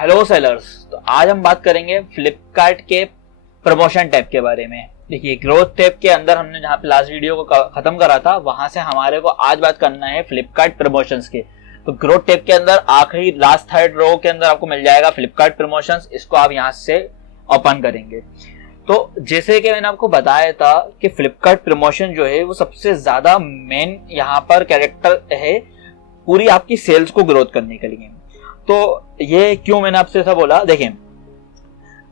Hello sellers. तो आज हम बात करेंगे फ्लिपकार्ट के प्रमोशन टैब के बारे में। देखिए, ग्रोथ टैब के अंदर हमने जहाँ पे लास्ट वीडियो को खत्म करा था, वहां से हमारे को आज बात करना है फ्लिपकार्ट प्रमोशंस के। तो ग्रोथ टैब के अंदर आखिरी लास्ट थर्ड रो के अंदर आपको मिल जाएगा फ्लिपकार्ट प्रमोशंस। इसको आप यहाँ से ओपन करेंगे। तो जैसे कि मैंने आपको बताया था कि फ्लिपकार्ट प्रमोशन जो है वो सबसे ज्यादा मेन यहाँ पर कैरेक्टर है पूरी आपकी सेल्स को ग्रोथ करने के लिए। तो ये क्यों मैंने आपसे ऐसा बोला, देखें,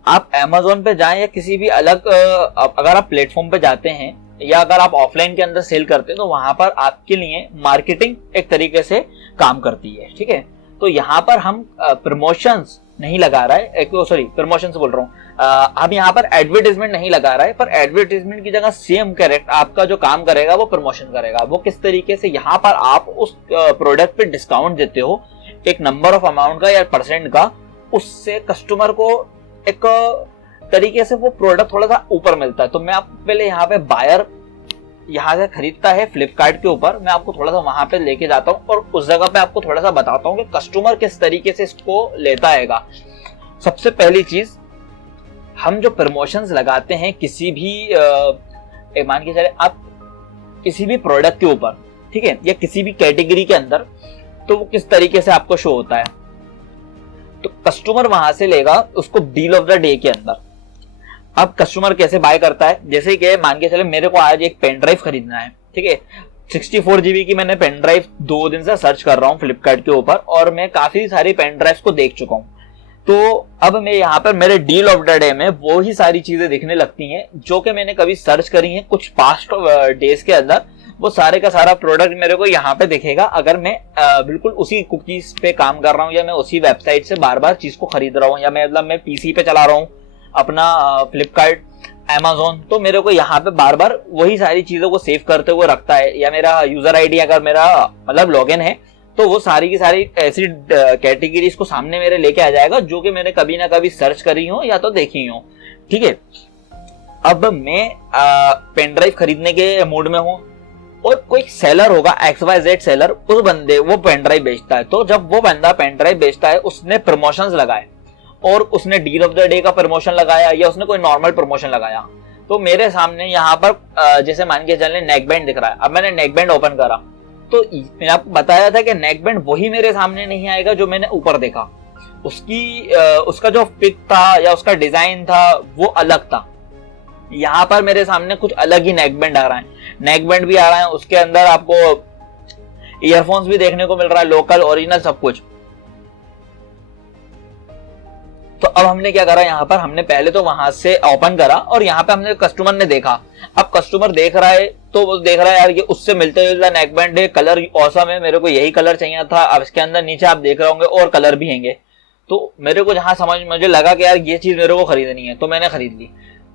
आप Amazon पे जाएं या किसी भी अलग अगर आप प्लेटफॉर्म पे जाते हैं या अगर आप ऑफलाइन के अंदर सेल करते हैं तो वहां पर आपके लिए मार्केटिंग एक तरीके से काम करती है। ठीक है, तो यहाँ पर हम प्रमोशंस नहीं लगा रहा है, प्रमोशन से बोल रहा हूँ, हम यहाँ पर एडवर्टाइजमेंट नहीं लगा रहा है, पर एडवर्टाइजमेंट की जगह सेम करेक्ट आपका जो काम करेगा वो प्रमोशन करेगा। वो किस तरीके से, यहाँ पर आप उस प्रोडक्ट पे डिस्काउंट देते हो एक नंबर ऑफ अमाउंट का या परसेंट का, उससे कस्टमर को एक तरीके से वो प्रोडक्ट थोड़ा सा ऊपर मिलता है। तो मैं आपको पहले यहाँ पे बायर यहाँ से खरीदता है फ्लिपकार्ट के ऊपर, मैं आपको थोड़ा सा वहां पे लेके जाता हूँ और उस जगह पे आपको थोड़ा सा बताता हूँ कि कस्टमर किस तरीके से इसको लेता हैगा। सबसे पहली चीज, हम जो प्रमोशंस लगाते हैं किसी भी मान के चले आप किसी भी प्रोडक्ट के ऊपर, ठीक है, या किसी भी कैटेगरी के अंदर, तो वो किस तरीके से आपको शो होता है। तो कस्टमर वहां से लेगा उसको डील ऑफ द डे के अंदर। अब कस्टमर कैसे बाय करता है, जैसे कि मान के चले मेरे को आज एक पेन ड्राइव खरीदना है, ठीक है, 64 GB की मैंने पेन ड्राइव 2 दिन से सर्च कर रहा हूँ फ्लिपकार्ट के ऊपर और मैं काफी सारी पेन ड्राइव्स को देख चुका हूँ। तो अब मैं यहाँ पर मेरे डील ऑफ द डे में वो ही सारी चीजें दिखने लगती हैं जो कि मैंने कभी सर्च करी हैं कुछ पास्ट डेज के अंदर। वो सारे का सारा प्रोडक्ट मेरे को यहाँ पे दिखेगा अगर मैं बिल्कुल उसी कुकीज पे काम कर रहा हूँ या मैं उसी वेबसाइट से बार बार चीज को खरीद रहा हूँ, या मैं पीसी पे चला रहा हूँ अपना फ्लिपकार्ट Amazon, तो मेरे को यहाँ पे बार बार वही सारी चीजों को सेव करते हुए रखता है। या मेरा यूजर आईडी अगर मेरा मतलब लॉगिन है तो वो सारी की सारी ऐसी कैटेगरीज को सामने मेरे लेके आ जाएगा जो कि मैंने कभी ना कभी सर्च करी हो या तो देखी हो। ठीक है, अब मैं पेन ड्राइव खरीदने के मूड में हूँ और कोई सेलर होगा XYZ सेलर, उस बंदे वो पेन ड्राइव बेचता है। तो जब वो बंदा पेन ड्राइव बेचता है उसने प्रमोशंस लगाए और उसने डील ऑफ द डे का प्रमोशन लगाया या उसने कोई नॉर्मल प्रमोशन लगाया, तो मेरे सामने यहाँ पर जैसे मान के चले नेक बैंड दिख रहा है। अब मैंने नेक बैंड ओपन करा तो मैंने आपको बताया था कि नेक बैंड वही मेरे सामने नहीं आएगा जो मैंने ऊपर देखा। उसका जो पिक था या उसका डिजाइन था वो अलग था। यहाँ पर मेरे सामने कुछ अलग ही नेक बैंड आ रहा है, नेक बैंड भी आ रहा है, उसके अंदर आपको ईयरफोन्स भी देखने को मिल रहा है, लोकल ओरिजिनल सब कुछ। तो अब हमने क्या करा, यहाँ पर हमने पहले तो वहां से ओपन करा और यहाँ पे हमने कस्टमर ने देखा। अब कस्टमर देख रहा है तो वो देख रहा है यार ये उससे मिलते जुलता नेक बैंड है, कलर औसम है, मेरे को यही कलर चाहिए था। अब इसके अंदर नीचे आप देख रहे होंगे और कलर भी हैंगे। तो मेरे को जहां मुझे लगा कि यार ये चीज मेरे को खरीदनी है तो मैंने खरीद ली।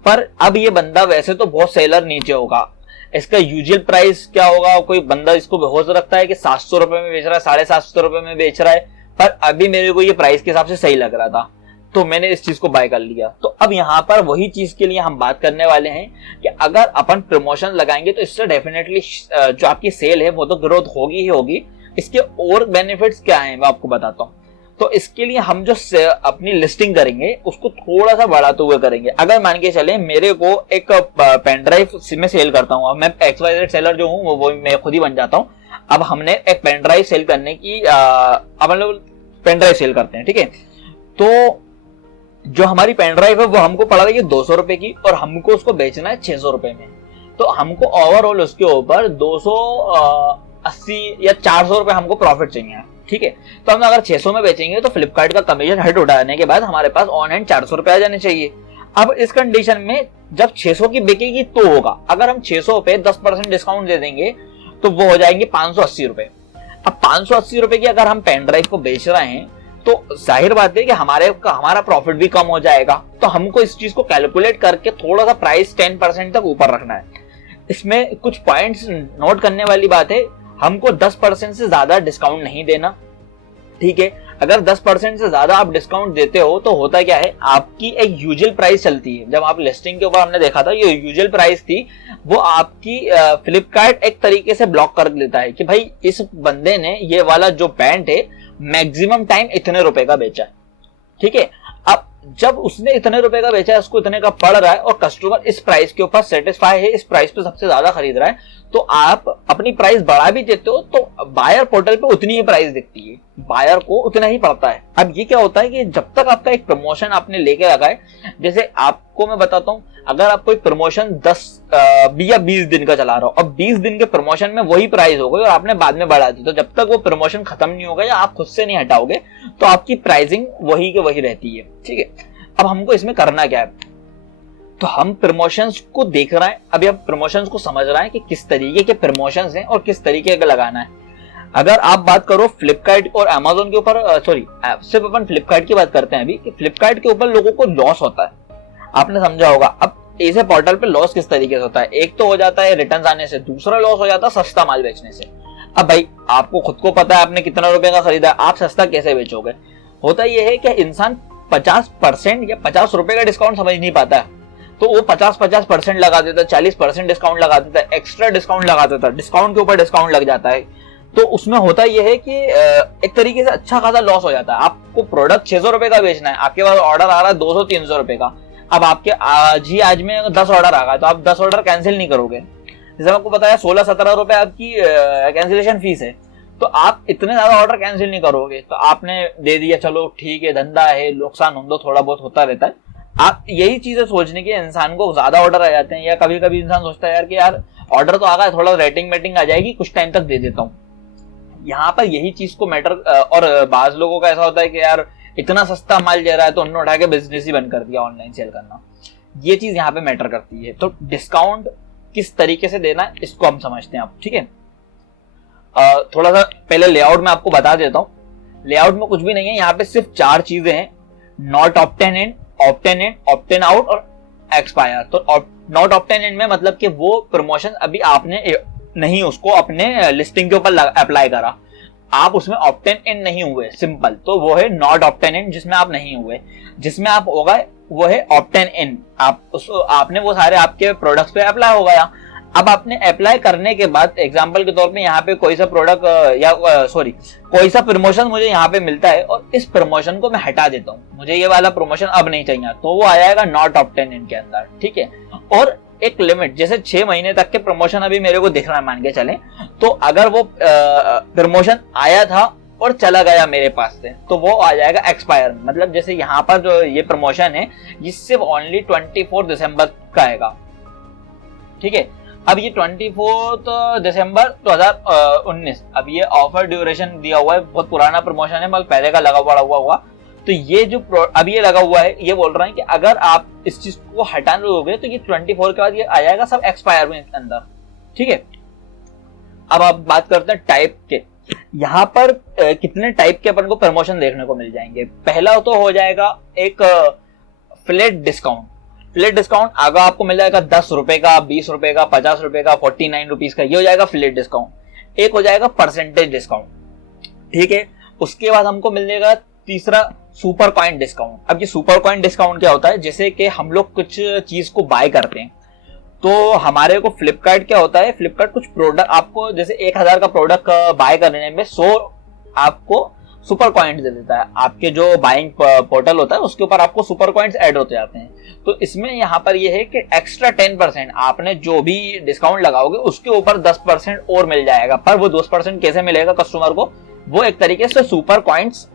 पर अब ये बंदा वैसे तो बहुत सेलर नीचे होगा, इसका यूजुअल प्राइस क्या होगा, कोई बंदा इसको हो सकता है कि 700 रुपए में बेच रहा है, 750 रुपए में बेच रहा है, पर अभी मेरे को ये प्राइस के हिसाब से सही लग रहा था तो मैंने इस चीज को बाय कर लिया। तो अब यहाँ पर वही चीज के लिए हम बात करने वाले हैं कि अगर अपन प्रमोशन लगाएंगे तो इससे डेफिनेटली जो आपकी सेल है वो तो ग्रोथ होगी ही होगी। इसके और बेनिफिट्स क्या हैं मैं आपको बताता हूँ। तो इसके लिए हम जो अपनी लिस्टिंग करेंगे उसको थोड़ा सा बढ़ाते हुए करेंगे। अगर मान के चले मेरे को एक पेन ड्राइव में सेल करता हूँ, मैं XYZ सेलर जो हूँ वो मैं खुद ही बन जाता हूँ। अब हमने एक पेन ड्राइव सेल करने की अब हम लोग पेन ड्राइव सेल करते हैं, ठीक है। तो जो हमारी पेन ड्राइव है वो हमको पड़ रही है 200 रुपए की और हमको उसको बेचना है 600 रुपए में। तो हमको ओवरऑल उसके ऊपर 280 या 400 रुपए हमको प्रॉफिट चाहिए, ठीक है। तो हम अगर 600 में बेचेंगे तो फ्लिपकार्ट का कमीशन हट उठाने के बाद हमारे पास ऑन हैंड 400 रुपए आ जाने चाहिए। अब इस कंडीशन में जब 600 की बिकेगी तो होगा, अगर हम 600 पे 10% डिस्काउंट दे देंगे तो वो हो जाएंगे 580 रुपए। अब 580 रुपए की अगर हम पेन ड्राइव को बेच रहे हैं तो जाहिर बात है कि हमारा प्रॉफिट भी कम हो जाएगा। तो हमको इस चीज को कैलकुलेट करके थोड़ा सा प्राइस 10% तक ऊपर रखना है। इसमें कुछ पॉइंट्स नोट करने वाली बात है, हमको 10% से ज्यादा डिस्काउंट नहीं देना, ठीक है। अगर 10% से ज्यादा आप डिस्काउंट देते हो तो होता क्या है, आपकी एक यूजुअल प्राइस चलती है। जब आप लिस्टिंग के ऊपर हमने देखा था ये यूजुअल प्राइस थी, वो आपकी फ्लिपकार्ट एक तरीके से ब्लॉक कर देता है कि भाई इस बंदे ने ये वाला जो पैंट है मैक्सिमम टाइम इतने रुपए का बेचा है, ठीक है। अब जब उसने इतने रुपए का बेचा है, उसको इतने का पड़ रहा है और कस्टमर इस प्राइस के ऊपर सेटिस्फाई है, इस प्राइस पे सबसे ज्यादा खरीद रहा है, तो आप अपनी प्राइस बढ़ा भी देते हो तो बायर पोर्टल पे उतनी ही प्राइस दिखती है, बायर को उतना ही पड़ता है। अब ये क्या होता है कि जब तक आपका एक प्रमोशन आपने लेके रखा है, जैसे आपको मैं बताता हूँ, अगर आप कोई प्रमोशन 10 या 20 दिन का चला रहा हो, अब 20 दिन के प्रमोशन में वही प्राइस हो गई और आपने बाद में बढ़ा दी, तो जब तक वो प्रमोशन खत्म नहीं होगा या आप खुद से नहीं हटाओगे तो आपकी प्राइसिंग वही के वही रहती है, ठीक है। अब हमको इसमें करना क्या है, तो हम प्रमोशंस को देख रहे हैं, अभी हम प्रमोशंस को समझ रहे हैं कि किस तरीके के प्रमोशंस हैं और किस तरीके का लगाना है। अगर आप बात करो फ्लिपकार्ट और अमेजोन के ऊपर, सिर्फ अपन फ्लिपकार्ट की बात करते हैं अभी, कि फ्लिपकार्ट के ऊपर लोगों को लॉस होता है, आपने समझा होगा। अब ऐसे पोर्टल पे लॉस किस तरीके से होता है, एक तो हो जाता है रिटर्न आने से, दूसरा लॉस हो जाता है सस्ता माल बेचने से। अब भाई आपको खुद को पता है आपने कितना रुपए का खरीदा, आप सस्ता कैसे बेचोगे। होता यह है कि इंसान 50% या 50 रुपए का डिस्काउंट समझ नहीं पाता है, तो वो 50% लगा देता है, 40% डिस्काउंट लगा देता है, एक्स्ट्रा डिस्काउंट लगा देता है, डिस्काउंट के ऊपर डिस्काउंट लग जाता है। तो उसमें होता यह है कि एक तरीके से अच्छा खासा लॉस हो जाता है। आपको प्रोडक्ट 600 रुपए का बेचना है, आपके पास ऑर्डर आ रहा है 200-300 रुपए का, अब आपके आज में 10 ऑर्डर आ गया तो आप 10 ऑर्डर कैंसिल नहीं करोगे। जैसे आपको बताया 16-17 रुपए आपकी कैंसिलेशन फीस है, तो आप इतने ज्यादा ऑर्डर कैंसिल नहीं करोगे। तो आपने दे दिया, चलो ठीक है, धंधा है, नुकसान हो थोड़ा बहुत होता रहता है। आप यही चीजें सोचने की इंसान को ज्यादा ऑर्डर आ जाते हैं, या कभी कभी इंसान सोचता है यार कि यार ऑर्डर तो आ गया, थोड़ा रेटिंग वेटिंग आ जाएगी, कुछ टाइम तक दे देता हूँ। यहाँ पर यही चीज को मैटर, और बाज लोगों का ऐसा होता है कि यार इतना सस्ता माल दे रहा है तो उन्होंने उठा के बिजनेस ही बंद कर दिया, ऑनलाइन सेल करना। ये चीज यहाँ पे मैटर करती है। तो डिस्काउंट किस तरीके से देना है इसको हम समझते हैं आप, ठीक है। थोड़ा सा पहले लेआउट में आपको बता देता हूँ। लेआउट में कुछ भी नहीं है, यहाँ पे सिर्फ 4 चीजें हैं, not opted in, opted in, opted out और एक्सपायर। तो नॉट ऑप्टेन इन में मतलब कि वो प्रमोशन अभी आपने नहीं उसको अपने लिस्टिंग के ऊपर अप्लाई करा, आप उसमें ऑप्टेन इन नहीं हुए, सिंपल, तो वो है नॉट ऑप्टेन इन, जिसमें आप नहीं हुए। जिसमें आप होगा वो है ऑप्टेन इन, आपने वो सारे आपके प्रोडक्ट्स पे अप्लाई हो गया। अब आपने अप्लाई करने के बाद एग्जांपल के तौर पे यहाँ पे कोई सा प्रोडक्ट कोई सा प्रमोशन मुझे यहाँ पे मिलता है और इस प्रमोशन को मैं हटा देता हूँ, मुझे ये वाला प्रमोशन अब नहीं चाहिए, तो वो आ जाएगा नॉट ऑप्टेन इन के अंदर, ठीक है। और एक लिमिट, जैसे 6 महीने तक के प्रमोशन अभी मेरे को दिख रहा है मान के चले, तो अगर वो प्रमोशन आया था और चला गया मेरे पास से, तो वो आ जाएगा एक्सपायर। मतलब जैसे यहाँ पर जो ये प्रमोशन है ये सिर्फ ओनली 24 दिसंबर का आएगा, ठीक है। अब ये 24 दिसंबर 2019, अब ये ऑफर ड्यूरेशन दिया हुआ है, बहुत पुराना प्रमोशन है, मतलब पहले का लगा पड़ा हुआ होगा। तो ये जो अब ये लगा हुआ है, ये बोल रहे हैं कि अगर आप इस चीज को हटा लोगे तो ये 24 के बाद ये आ जाएगा सब एक्सपायर में अंदर, ठीक है। अब आप बात करते हैं टाइप के। यहाँ पर कितने टाइप के अपन को प्रमोशन देखने को मिल जाएंगे। पहला तो हो जाएगा एक फ्लैट डिस्काउंट। फ्लैट डिस्काउंट अगर आपको मिल जाएगा 10 रुपए का, 20 रुपए का, 50 रुपए का, 49 रुपीज का, ये हो जाएगा फ्लैट डिस्काउंट। एक हो जाएगा परसेंटेज डिस्काउंट, ठीक है। उसके बाद हमको मिल जाएगा तीसरा सुपर कॉइन डिस्काउंट। अब ये सुपर कॉइन डिस्काउंट क्या होता है, जैसे कि हम लोग कुछ चीज को बाय करते हैं तो हमारे को फ्लिपकार्ट क्या होता है, फ्लिपकार्ट कुछ प्रोडक्ट आपको, जैसे 1000 का प्रोडक्ट बाय करने में 100 आपको सुपर कॉइन्स दे देता है। आपके जो बाइंग पोर्टल होता है उसके ऊपर आपको सुपर कॉइन्स ऐड होते जाते हैं। तो इसमें यहाँ पर ये है कि एक्स्ट्रा 10% आपने जो भी डिस्काउंट लगाओगे उसके ऊपर 10% और मिल जाएगा। पर वो 10% कैसे मिलेगा कस्टमर को, वो एक तरीके से सुपर कॉइन्स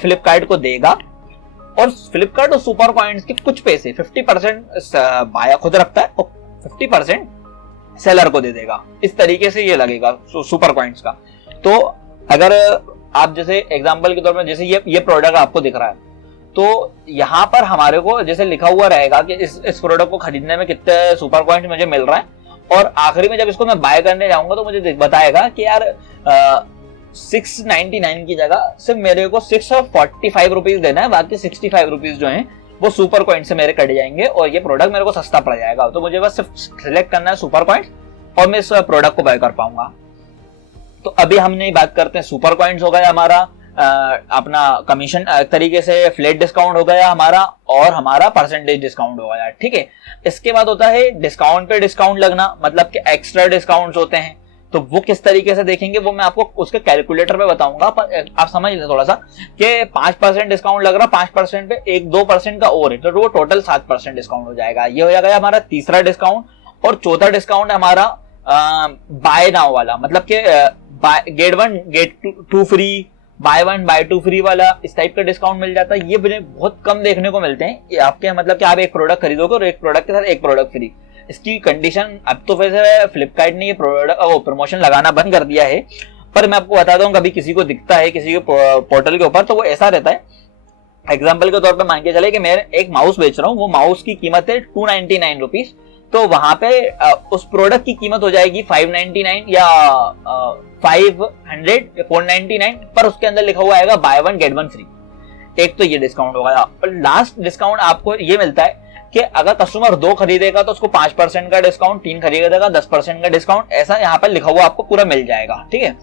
फ्लिपकार्ट को देगा, और फ्लिपकार्ट और सुपर कॉइन्स के कुछ पैसे 50% बायर खुद रखता है और 50% सेलर को दे देगा। इस तरीके से ये लगेगा सुपर कॉइन्स का। तो अगर आप जैसे एग्जांपल के तौर पर जैसे ये प्रोडक्ट आपको दिख रहा है, तो यहाँ पर हमारे को जैसे लिखा हुआ रहेगा कि इस प्रोडक्ट को खरीदने में कितने सुपर कॉइन्स मुझे मिल रहा है, और आखिरी में जब इसको मैं बाय करने जाऊंगा तो मुझे बताएगा कि यार 699 की जगह सिर्फ मेरे को 645 रुपीज देना है, बाकी 65 रुपीज जो है वो सुपर कॉइन्स से मेरे कट जाएंगे और ये प्रोडक्ट मेरे को सस्ता पड़ जाएगा। तो मुझे बस सिर्फ सिलेक्ट करना है सुपर कॉइन्स और मैं इस प्रोडक्ट को बाय कर पाऊंगा। तो अभी हमने बात करते हैं सुपर कॉइन्स हो गया हमारा, अपना कमीशन तरीके से फ्लैट डिस्काउंट हो गया हमारा, और हमारा परसेंटेज डिस्काउंट हो गया, ठीक है। इसके बाद होता है डिस्काउंट पे डिस्काउंट लगना, मतलब कि एक्स्ट्रा डिस्काउंट्स होते हैं तो वो किस तरीके से देखेंगे वो मैं आपको उसके कैलकुलेटर पे बताऊंगा, पर आप समझ लें थोड़ा सा कि 5% डिस्काउंट लग रहा, 5% पे 1-2% का और है, तो वो टोटल 7% डिस्काउंट हो जाएगा। ये हो जाएगा हमारा तीसरा डिस्काउंट। और चौथा डिस्काउंट है हमारा बाय नाउ वाला, मतलब कि get 1 get 2 free, buy 1 buy 2 free वाला, इस टाइप का डिस्काउंट मिल जाता है। ये बहुत कम देखने को मिलते हैं कि आपके, मतलब कि आप एक प्रोडक्ट खरीदोगे और एक प्रोडक्ट के साथ एक प्रोडक्ट फ्री। इसकी कंडीशन अब तो वैसे फ्लिपकार्ट ने ये प्रमोशन लगाना बंद कर दिया है, पर मैं आपको बताता हूँ, कभी किसी को दिखता है किसी के पोर्टल के ऊपर तो वो ऐसा रहता है। एग्जाम्पल के तौर पे मान के चले कि मैं एक माउस बेच रहा हूँ, वो माउस की कीमत है 299 रुपीज, तो वहां पे उस प्रोडक्ट की कीमत हो जाएगी 599 या 500 या 499, पर उसके अंदर लिखा हुआ आएगा बाय 1 गेट 1 फ्री। एक तो ये डिस्काउंट होगा। और लास्ट डिस्काउंट आपको ये मिलता है कि अगर कस्टमर 2 खरीदेगा तो उसको 5% का डिस्काउंट, 3 खरीदेगा 10% का डिस्काउंट, ऐसा यहाँ पर लिखा हुआ आपको पूरा मिल जाएगा। ठीक है,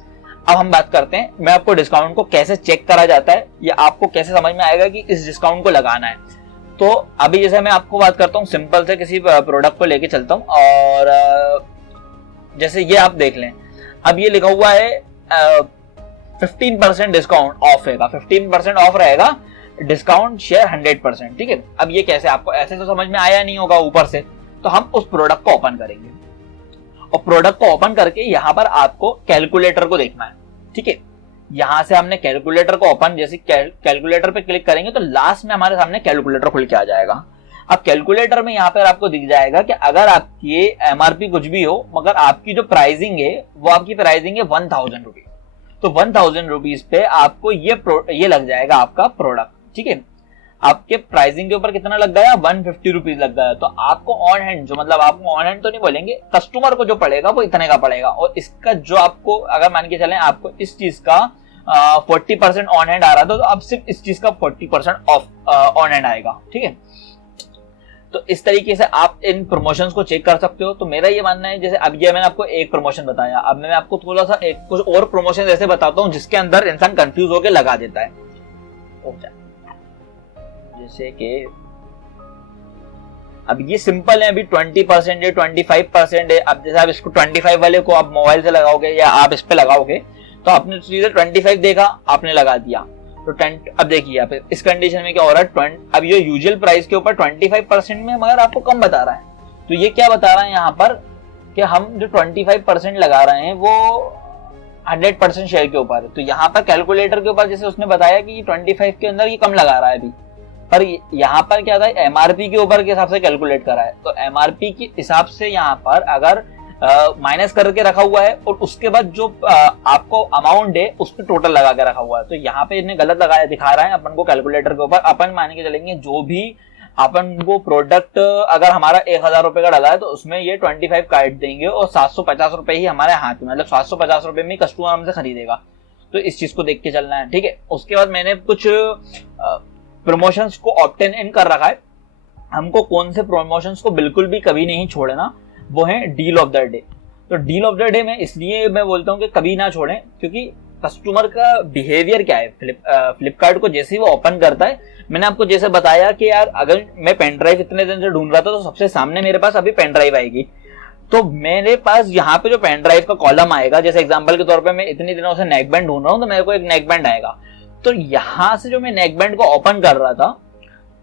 अब हम बात करते हैं मैं आपको डिस्काउंट को कैसे चेक करा जाता है या आपको कैसे समझ में आएगा कि इस डिस्काउंट को लगाना है। तो अभी जैसे मैं आपको बात करता हूँ, सिंपल से किसी प्रोडक्ट को लेके चलता हूँ, और जैसे ये आप देख लें, अब ये लिखा हुआ है 15% डिस्काउंट ऑफ रहेगा, 15% ऑफ रहेगा, डिस्काउंट शेयर 100%। ठीक है, अब ये कैसे, आपको ऐसे तो समझ में आया नहीं होगा ऊपर से, तो हम उस प्रोडक्ट को ओपन करेंगे और प्रोडक्ट को ओपन करके यहां पर आपको कैलकुलेटर को देखना है। ठीक है, यहां से हमने कैलकुलेटर को ओपन, जैसे कैलकुलेटर पे क्लिक करेंगे तो लास्ट में हमारे सामने कैलकुलेटर खुल के आ जाएगा। अब कैलकुलेटर में यहाँ पर आपको दिख जाएगा कि अगर आपकी एमआरपी कुछ भी हो, मगर आपकी जो प्राइसिंग है वो आपकी प्राइसिंग है 1000 रुपीज, तो 1000 रुपीज पे आपको ये लग जाएगा आपका प्रोडक्ट। ठीक है, आपके प्राइसिंग के ऊपर कितना लग गया, 150 रुपीज लग गया, तो आपको ऑन हैंड, जो मतलब आपको ऑन हैंड तो नहीं बोलेंगे, कस्टमर को जो पड़ेगा वो इतने का पड़ेगा। और इसका जो आपको, अगर मान के चले आपको इस चीज का 40% ऑन हैंड आ रहा था, तो अब सिर्फ इस चीज का 40% ऑफ ऑन हैंड आएगा। ठीक है, तो इस तरीके से आप इन प्रमोशंस को चेक कर सकते हो। तो मेरा ये मानना है, जैसे अब ये मैंने आपको एक प्रमोशन बताया, अब मैं आपको थोड़ा सा कुछ और प्रमोशन ऐसे बताता हूँ जिसके अंदर इंसान कंफ्यूज होकर लगा देता है। जैसे कि अब ये सिंपल है, अभी 20% है, 25% है। अब जैसे आप इसको 25 वाले को आप मोबाइल से लगाओगे या आप इस पे लगाओगे, तो आपने सीधे 25 देखा, आपने लगा दिया, तो 10। अब देखिए आप इस कंडीशन में क्या हो रहा है, 20, अब ये यूजुअल प्राइस के ऊपर 25% में मगर आपको कम बता रहा है। तो ये क्या बता रहा है यहाँ पर कि हम जो 25% लगा रहे हैं वो 100% शेयर के ऊपर है। तो यहाँ पर कैलकुलेटर के ऊपर जैसे उसने बताया कि 25 के अंदर ये कम लगा रहा है अभी, पर यहाँ पर क्या था, एमआरपी के ऊपर के हिसाब से कैलकुलेट करा है। तो एमआरपी के हिसाब से यहाँ पर अगर माइनस करके रखा हुआ है और उसके बाद जो आपको अमाउंट है उस पर टोटल लगा के रखा हुआ है, तो यहाँ पे इन्हें गलत लगाया दिखा रहा है अपन को कैलकुलेटर के ऊपर। अपन मान के चलेंगे जो भी अपन को प्रोडक्ट अगर हमारा 1000 रुपए का डाला है तो उसमें ये 25 काट देंगे और 750 रुपए ही हमारे हाथ में, मतलब 750 रुपए में कस्टमर हमसे खरीदेगा। तो इस चीज को देख के चलना है। ठीक है, उसके बाद मैंने कुछ प्रमोशंस को ऑप्टेन इन कर रखा है। हमको कौन से प्रमोशंस को बिल्कुल भी कभी नहीं छोड़ना, वो है डील ऑफ द डे। तो डील ऑफ द डे में इसलिए मैं बोलता हूँ कि कभी ना छोड़ें, क्योंकि कस्टमर का बिहेवियर क्या है, फ्लिपकार्ट को जैसे ही वो ओपन करता है, मैंने आपको जैसे बताया कि यार अगर मैं पेन ड्राइव इतने दिन से ढूंढ रहा था तो सबसे सामने मेरे पास अभी पेन ड्राइव आएगी, तो मेरे पास यहाँ पे जो पेन ड्राइव का कॉलम आएगा, जैसे एग्जांपल के तौर पे मैं इतनी दिनों से नेक बैंड ढूंढ रहा हूँ तो मेरे को एक नेक बैंड आएगा। तो यहाँ से जो मैं नेक बैंड को ओपन कर रहा था,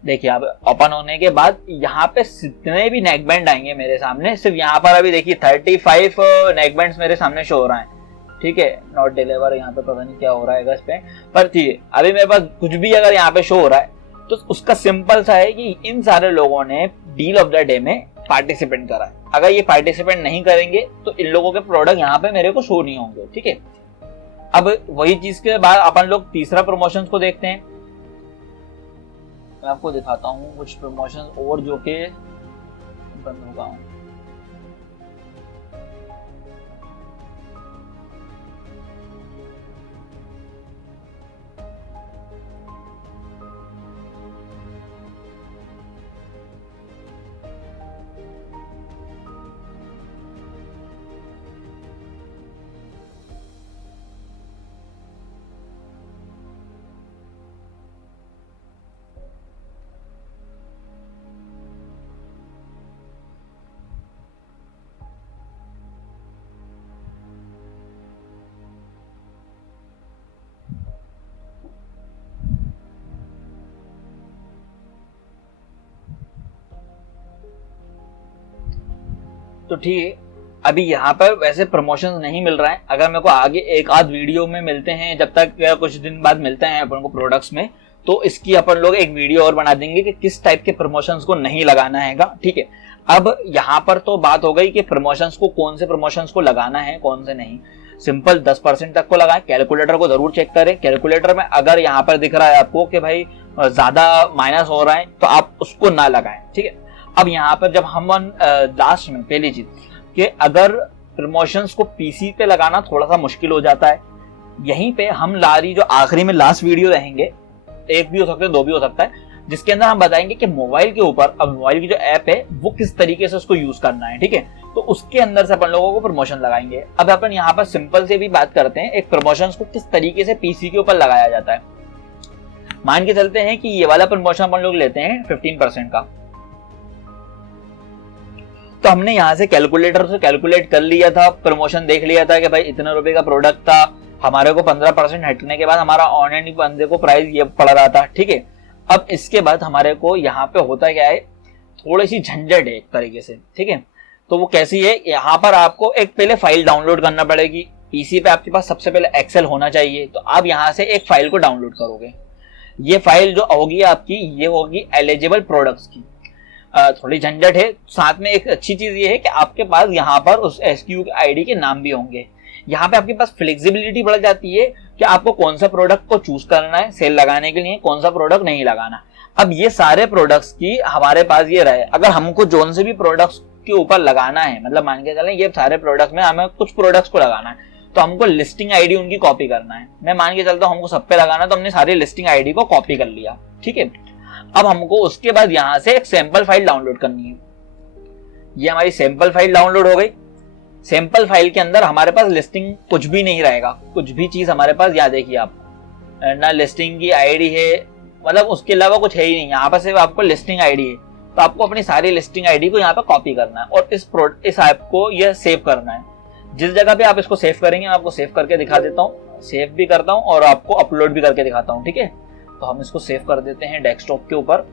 देखिए अब ओपन होने के बाद यहाँ पे जितने भी नेक बैंड आएंगे मेरे सामने, सिर्फ यहाँ पर अभी देखिए 35 नेक बैंड्स मेरे सामने शो हो रहा है। ठीक है, नॉट डिलीवर, यहाँ पे पता नहीं क्या हो रहा है इस पे, पर ठीक है अभी मेरे पास कुछ भी अगर यहाँ पे शो हो रहा है तो उसका सिंपल सा है कि इन सारे लोगों ने डील ऑफ द डे में पार्टिसिपेट करा है। अगर ये पार्टिसिपेट नहीं करेंगे तो इन लोगों के प्रोडक्ट यहाँ पे मेरे को शो नहीं होंगे। ठीक है, अब वही चीज के बाद अपन लोग तीसरा प्रमोशन को देखते हैं। मैं आपको दिखाता हूँ कुछ प्रमोशन और जो कि बंद होगा। तो ठीक है, अभी यहाँ पर वैसे प्रमोशन नहीं मिल रहा है। अगर मेरे को आगे एक आध वीडियो में मिलते हैं, जब तक या कुछ दिन बाद मिलते हैं अपन को प्रोडक्ट्स में, तो इसकी अपन लोग एक वीडियो और बना देंगे कि किस टाइप के प्रमोशंस को नहीं लगाना हैगा। ठीक है, अब यहाँ पर तो बात हो गई कि प्रमोशंस को, कौन से प्रमोशंस को लगाना है कौन से नहीं। सिंपल 10% तक को लगाएं। कैलकुलेटर को जरूर चेक करें। कैलकुलेटर में अगर यहाँ पर दिख रहा है आपको कि भाई ज्यादा माइनस हो रहा है, तो आप उसको ना लगाएं। ठीक है, अब यहाँ पर जब हम लास्ट में पहली चीज कि अगर प्रमोशंस को पीसी पे लगाना थोड़ा सा मुश्किल हो जाता है, यहीं पे हम लारी जो आखिरी में लास्ट वीडियो रहेंगे, एक भी हो सकता है, दो भी हो सकता है, जिसके अंदर हम बताएंगे कि मोबाइल के ऊपर, अब मोबाइल की जो ऐप है वो किस तरीके से उसको यूज करना है। ठीक है, तो उसके अंदर से अपन लोगों को प्रमोशन लगाएंगे। अब अपन यहाँ पर सिंपल से भी बात करते हैं, एक प्रमोशन को किस तरीके से पीसी के ऊपर लगाया जाता है। मान के चलते हैं कि ये वाला प्रमोशन अपन लोग लेते हैं 15% का, तो हमने यहाँ से कैलकुलेटर से कैलकुलेट कर लिया था, प्रमोशन देख लिया था कि भाई इतने रुपए का प्रोडक्ट था, हमारे को 15% हटने के बाद हमारा ऑनलाइन बंदे को प्राइस ये पड़ रहा था। ठीक है, अब इसके बाद हमारे को यहाँ पे होता क्या है, थोड़ी सी झंझट है एक तरीके से। ठीक है, तो वो कैसी है, यहाँ पर आपको एक पहले फाइल डाउनलोड करना पड़ेगी। पीसी पे आपके पास सबसे पहले एक्सेल होना चाहिए, तो आप यहाँ से एक फाइल को डाउनलोड करोगे। ये फाइल जो होगी आपकी, ये होगी एलिजिबल प्रोडक्ट्स की। थोड़ी झंझट है, साथ में एक अच्छी चीज ये है कि आपके पास यहाँ पर उस एसक्यू के आईडी के नाम भी होंगे। यहाँ पे आपके पास फ्लेक्सिबिलिटी बढ़ जाती है कि आपको कौन सा प्रोडक्ट को चूज करना है सेल लगाने के लिए, कौन सा प्रोडक्ट नहीं लगाना। अब ये सारे प्रोडक्ट्स की हमारे पास ये रहे, अगर हमको जोन से भी प्रोडक्ट्स के ऊपर लगाना है, मतलब मान के चलें ये सारे प्रोडक्ट्स में हमें कुछ प्रोडक्ट्स को लगाना है, तो हमको लिस्टिंग आईडी उनकी कॉपी करना है। मैं मान के चलता हूं हमको सब पे लगाना, तो हमने सारी लिस्टिंग आईडी को कॉपी कर लिया। ठीक है, अब हमको उसके बाद यहां से एक सैंपल फाइल डाउनलोड करनी है। ये हमारी सैंपल फाइल डाउनलोड हो गई। सैंपल फाइल के अंदर हमारे पास लिस्टिंग कुछ भी नहीं रहेगा, कुछ भी चीज हमारे पास, याद देखिए आप, ना लिस्टिंग की आईडी है, मतलब उसके अलावा कुछ है ही नहीं। यहाँ पर सिर्फ आपको लिस्टिंग आईडी है, तो आपको अपनी सारी लिस्टिंग आईडी को यहाँ पे कॉपी करना है और इस ऐप को यह सेव करना है। जिस जगह पे आप इसको सेव करेंगे, मैं आपको सेव करके दिखा देता हूँ, सेव भी करता हूँ और आपको अपलोड भी करके दिखाता हूँ। ठीक है, तो हम इसको सेव कर देते हैं डेस्कटॉप के ऊपर।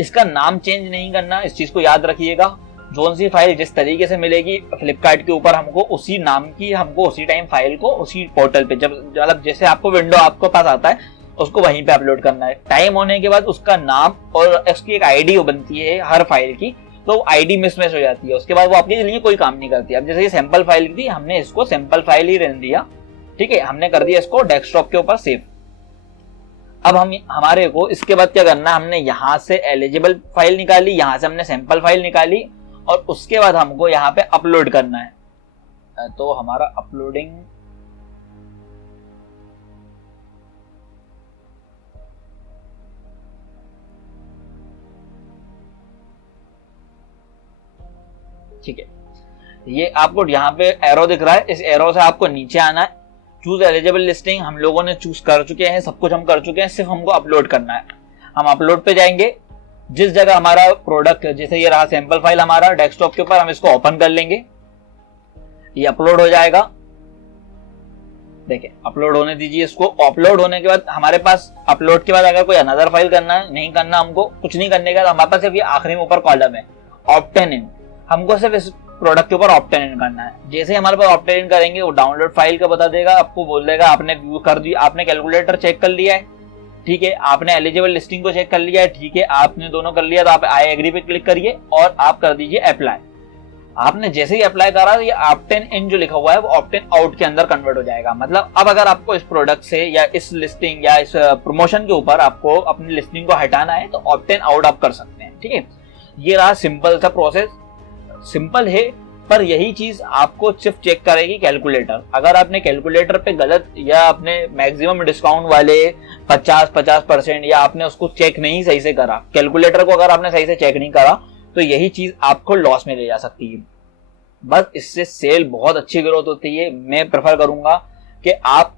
इसका नाम चेंज नहीं करना, इस चीज को याद रखिएगा। जोन सी फाइल जिस तरीके से मिलेगी फ्लिपकार्ट के ऊपर, हमको उसी नाम की, हमको उसी टाइम फाइल को उसी पोर्टल पे, जब मतलब जैसे आपको विंडो आपको पास आता है, उसको वहीं पे अपलोड करना है। टाइम होने के बाद उसका नाम और उसकी एक आईडी बनती है हर फाइल की, तो आईडी मिसमैच हो जाती है, उसके बाद वो आपके लिए कोई काम नहीं करती। अब जैसे ये सैंपल फाइल थी, हमने इसको सैंपल फाइल ही रहने दिया। ठीक है, हमने कर दिया इसको डेस्कटॉप के ऊपर सेव। अब हमारे को इसके बाद क्या करना है, हमने यहां से एलिजिबल फाइल निकाली, यहां से हमने सैंपल फाइल निकाली और उसके बाद हमको यहाँ पे अपलोड करना है। तो हमारा अपलोडिंग ठीक है, ये आपको यहाँ पे एरो दिख रहा है, इस एरो से आपको नीचे आना है। चूज एलिजिबल लिस्टिंग हम लोगों ने चूज कर चुके हैं, सब कुछ हम कर चुके हैं, सिर्फ हमको अपलोड करना है। हम अपलोड पे जाएंगे, जिस जगह हमारा प्रोडक्ट, जैसे ये रहा सैंपल फाइल हमारा डेस्कटॉप के ऊपर, हम इसको ओपन कर लेंगे, ये अपलोड हो जाएगा। देखिए अपलोड होने दीजिए इसको। अपलोड होने के बाद हमारे पास, अपलोड के बाद अगर कोई अनदर फाइल करना है, नहीं करना, हमको कुछ नहीं करने का, तो हमारे पास सिर्फ ये आखिरी में ऊपर कॉलम है ऑप्टेन इन, हमको सिर्फ इस प्रोडक्ट के ऊपर ऑप्टेन इन करना है। जैसे हमारे पास ऑप्टेन इन करेंगे, वो डाउनलोड फाइल का बता देगा, आपको बोल देगा आपने व्यू कर दी, आपने कैलकुलेटर चेक कर लिया है, ठीक है, आपने एलिजिबल लिस्टिंग को चेक कर लिया है, ठीक है, आपने दोनों कर लिया, तो आप आई एग्री पे क्लिक करिए और आप कर दीजिए अप्लाई। आपने जैसे ही अप्लाई करा, ये ऑप्टेन इन जो लिखा हुआ है वो ऑप्टेन आउट के अंदर कन्वर्ट हो जाएगा। मतलब अब अगर आपको इस प्रोडक्ट से या इस लिस्टिंग या इस प्रमोशन के ऊपर आपको अपनी लिस्टिंग को हटाना है, तो ऑप्टेन आउट आप कर सकते हैं। ठीक है, ये रहा सिंपल सा प्रोसेस। सिंपल है, पर यही चीज आपको सिर्फ चेक करेगी कैलकुलेटर। अगर आपने कैलकुलेटर पे गलत या आपने मैक्सिमम डिस्काउंट वाले 50% या आपने उसको चेक नहीं सही से करा, कैलकुलेटर को अगर आपने सही से चेक नहीं करा, तो यही चीज आपको लॉस में ले जा सकती है। बस इससे सेल बहुत अच्छी ग्रोथ होती है। मैं प्रेफर करूंगा कि आप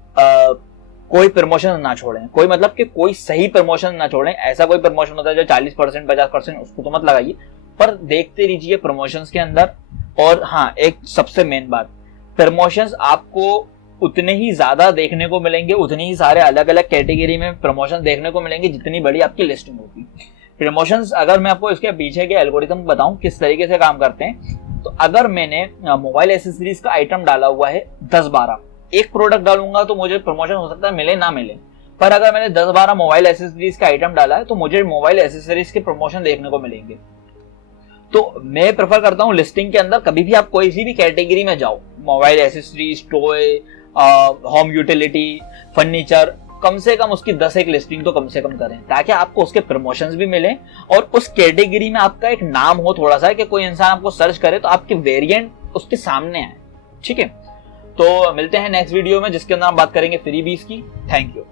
कोई प्रमोशन ना छोड़ें, कोई मतलब कि कोई सही प्रमोशन ना छोड़ें। ऐसा कोई प्रमोशन होता है जो 40% 50%, उसको तो मत लगाइए, पर देखते रहिए प्रमोशंस के अंदर। और हाँ, एक सबसे मेन बात, प्रमोशंस आपको उतने ही ज्यादा देखने को मिलेंगे, उतने ही सारे अलग अलग कैटेगरी में प्रमोशन देखने को मिलेंगे जितनी बड़ी आपकी लिस्टिंग होगी। प्रमोशंस, अगर मैं आपको इसके पीछे के एल्गोरिथम बताऊं किस तरीके से काम करते हैं, तो अगर मैंने मोबाइल एसेसरीज का आइटम डाला हुआ है 10-12, एक प्रोडक्ट डालूंगा तो मुझे प्रमोशन हो सकता है मिले ना मिले, पर अगर मैंने 10-12 मोबाइल एसेसरीज का आइटम डाला है तो मुझे मोबाइल एसेसरीज के प्रमोशन देखने को मिलेंगे। तो मैं प्रेफर करता हूँ लिस्टिंग के अंदर कभी भी आप कोई सी भी कैटेगरी में जाओ, mobile accessories, toy, home utility, furniture, कम से कम उसकी 10 लिस्टिंग तो कम से कम करें, ताकि आपको उसके प्रमोशंस भी मिले और उस कैटेगरी में आपका एक नाम हो थोड़ा सा, कि कोई इंसान आपको सर्च करे तो आपके वेरिएंट उसके सामने आए। ठीक है, तो मिलते हैं नेक्स्ट वीडियो में जिसके अंदर हम बात करेंगे फ्रीबीज की। Thank you.